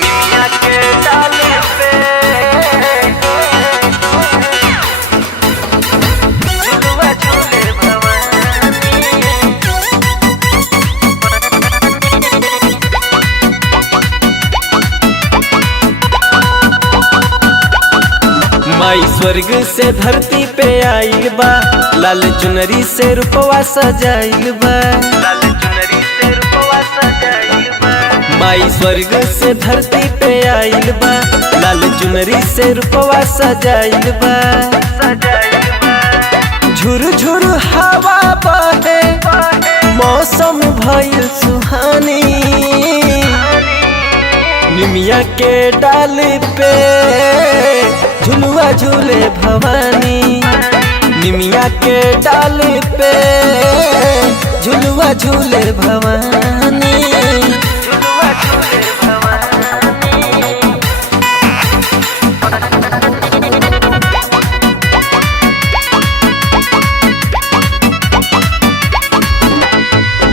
निमिया के डाली पे झुलुआ झूले माई स्वर्ग से धरती पे आइल बा, लाल चुनरी से रूपवा सजाइल बा। लाल चुनरी से रूपवा सजाइल बा। माई स्वर्ग से धरती पे आइल बा, लाल चुनरी से रूपवा सजाइल बा। सजाइल बा। झुर झुर हवा बहे, मौसम भइल सुहानी। निमिया के डाल पे झुलुआ झूले भवानी। निमिया के डाल पे झुलुआ झूले भवानी। झुलुआ झूले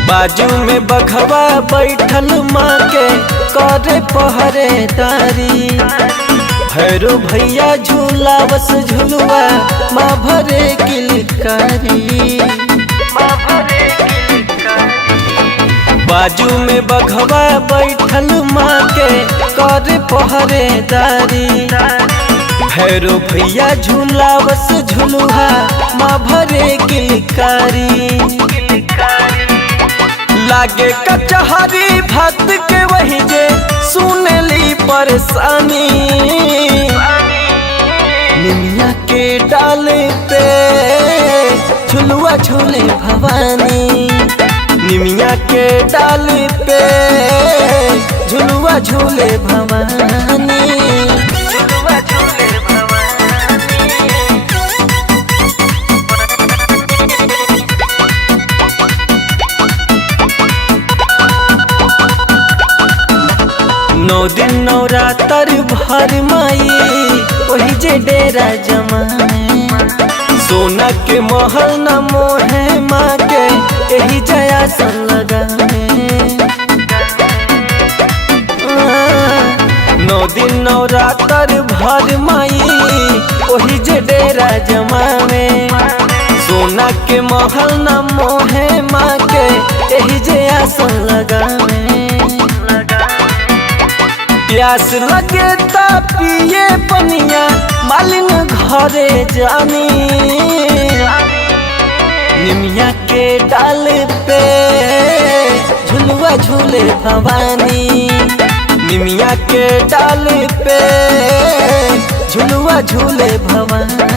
बाजू में बघवा बैठल माँ के करे पहरेदारी। भैरो भैया झूला बस झुलुआ माँ भरे किलकारी। माँ भरे किलकारी। बाजू में बघवा बैठल माँ के करे पहरेदारी। भैरो भैया झूला बस झुलुआ माँ भरे किलकारी। लागे कचहरी भक्त के वही जे सुनली परेशानी। निमिया के डाल पे झुलुआ झूले भवानी। निमिया के डाल पे झुलुआ झूले भवानी। झुलुआ झूले नौ दिन नवरात्र भर माई वही जे डेरा जमाए। सोना के महल न मोहे माँ के यही जया सन लगाए। 9 दिन नवरात्र भर माई वही जे डेरा जमावे। सोना के महल न मोहे माँ के यही जया सन लगावे। प्यास लगे ता पिए पनिया मालिन घरे जानी। निमिया के डाल पे झुलुआ झूले भवानी। निमिया के डाल पे झुलुआ झूले भवानी।